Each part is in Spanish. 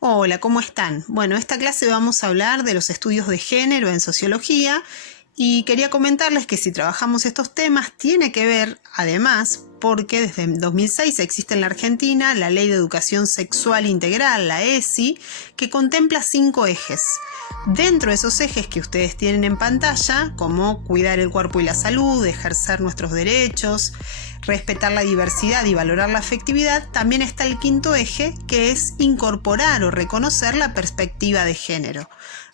Hola, ¿cómo están? Bueno, esta clase vamos a hablar de los estudios de género en sociología y quería comentarles que si trabajamos estos temas tiene que ver, además, porque desde 2006 existe en la Argentina la Ley de Educación Sexual Integral, la ESI, que contempla 5 ejes. Dentro de esos ejes que ustedes tienen en pantalla, como cuidar el cuerpo y la salud, ejercer nuestros derechos, respetar la diversidad y valorar la afectividad, también está el quinto eje, que es incorporar o reconocer la perspectiva de género.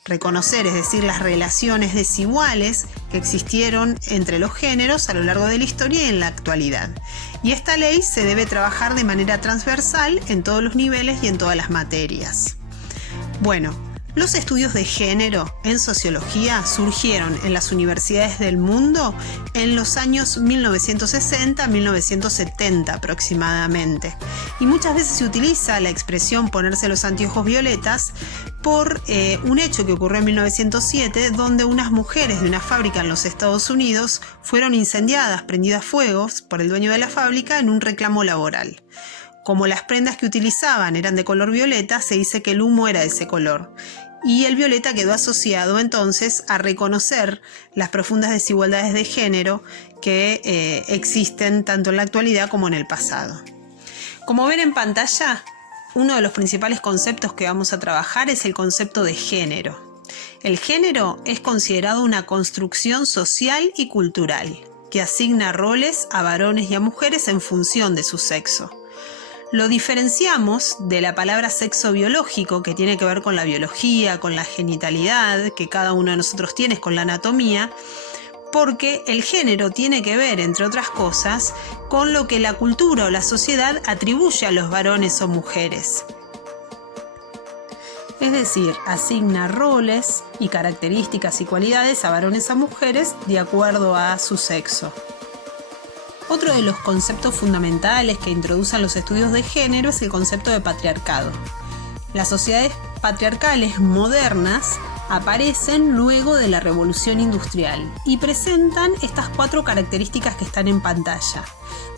Reconocer, es decir, las relaciones desiguales que existieron entre los géneros a lo largo de la historia y en la actualidad. Y esta ley se debe trabajar de manera transversal en todos los niveles y en todas las materias. Bueno, los estudios de género en sociología surgieron en las universidades del mundo en los años 1960-1970 aproximadamente. Y muchas veces se utiliza la expresión ponerse los anteojos violetas por un hecho que ocurrió en 1907, donde unas mujeres de una fábrica en los Estados Unidos fueron incendiadas, prendidas a fuegos por el dueño de la fábrica en un reclamo laboral. Como las prendas que utilizaban eran de color violeta, se dice que el humo era de ese color. Y el violeta quedó asociado entonces a reconocer las profundas desigualdades de género que existen tanto en la actualidad como en el pasado. Como ven en pantalla, uno de los principales conceptos que vamos a trabajar es el concepto de género. El género es considerado una construcción social y cultural que asigna roles a varones y a mujeres en función de su sexo. Lo diferenciamos de la palabra sexo biológico, que tiene que ver con la biología, con la genitalidad, que cada uno de nosotros tiene, con la anatomía, porque el género tiene que ver, entre otras cosas, con lo que la cultura o la sociedad atribuye a los varones o mujeres. Es decir, asigna roles y características y cualidades a varones o mujeres de acuerdo a su sexo. Otro de los conceptos fundamentales que introducen los estudios de género es el concepto de patriarcado. Las sociedades patriarcales modernas aparecen luego de la Revolución Industrial y presentan estas 4 características que están en pantalla.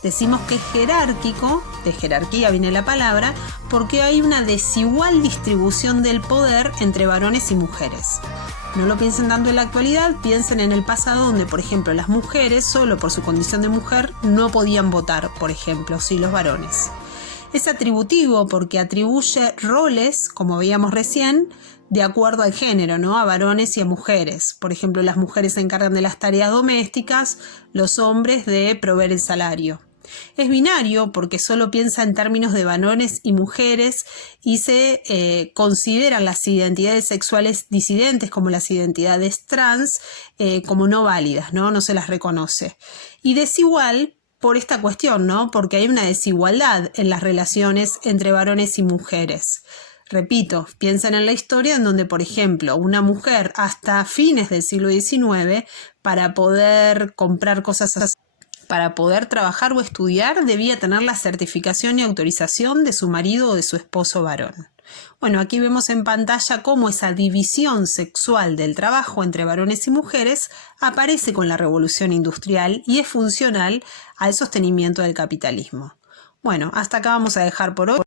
Decimos que es jerárquico, de jerarquía viene la palabra, porque hay una desigual distribución del poder entre varones y mujeres. No lo piensen tanto en la actualidad, piensen en el pasado donde, por ejemplo, las mujeres, solo por su condición de mujer, no podían votar, por ejemplo, sí los varones. Es atributivo porque atribuye roles, como veíamos recién, de acuerdo al género, ¿no? A varones y a mujeres. Por ejemplo, las mujeres se encargan de las tareas domésticas, los hombres de proveer el salario. Es binario porque solo piensa en términos de varones y mujeres y se consideran las identidades sexuales disidentes como las identidades trans como no válidas, no se las reconoce. Y desigual por esta cuestión, ¿no? Porque hay una desigualdad en las relaciones entre varones y mujeres. Repito, piensen en la historia en donde, por ejemplo, una mujer hasta fines del siglo XIX, para poder comprar cosas así, para poder trabajar o estudiar, debía tener la certificación y autorización de su marido o de su esposo varón. Bueno, aquí vemos en pantalla cómo esa división sexual del trabajo entre varones y mujeres aparece con la Revolución Industrial y es funcional al sostenimiento del capitalismo. Bueno, hasta acá vamos a dejar por hoy.